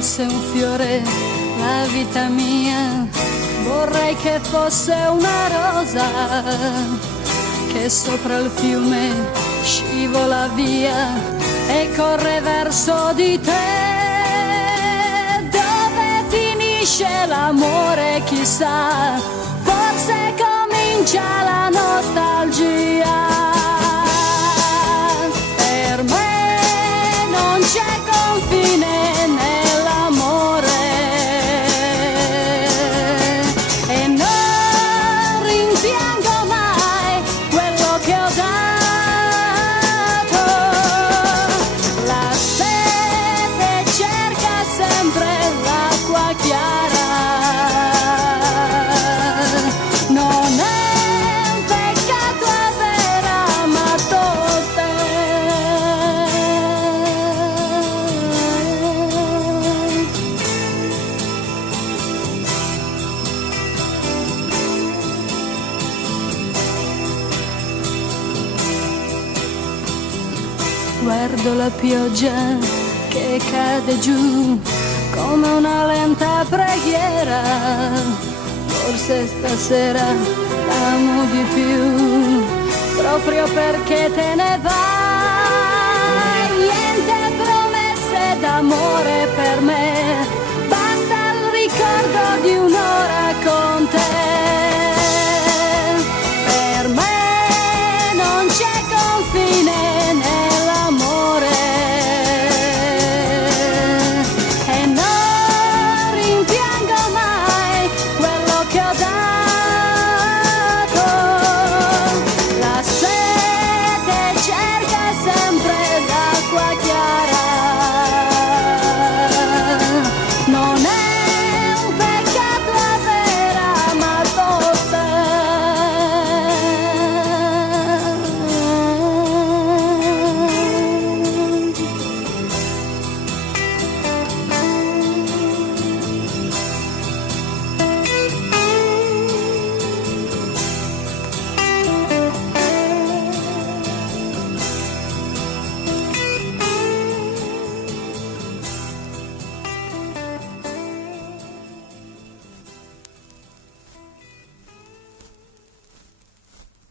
fosse un fiore la vita mia, vorrei che fosse una rosa che sopra il fiume scivola via e corre verso di te. Dove finisce l'amore chissà, forse comincia la nostalgia. Per me non c'è confine nell'amore e non rimpiango mai quello che ho dato. La sete cerca sempre l'acqua chiara, non è un peccato aver amato te. Guardo la pioggia che cade giù come una lenta preghiera, forse stasera l'amo di più, proprio perché te ne vai. Niente promesse d'amore per me,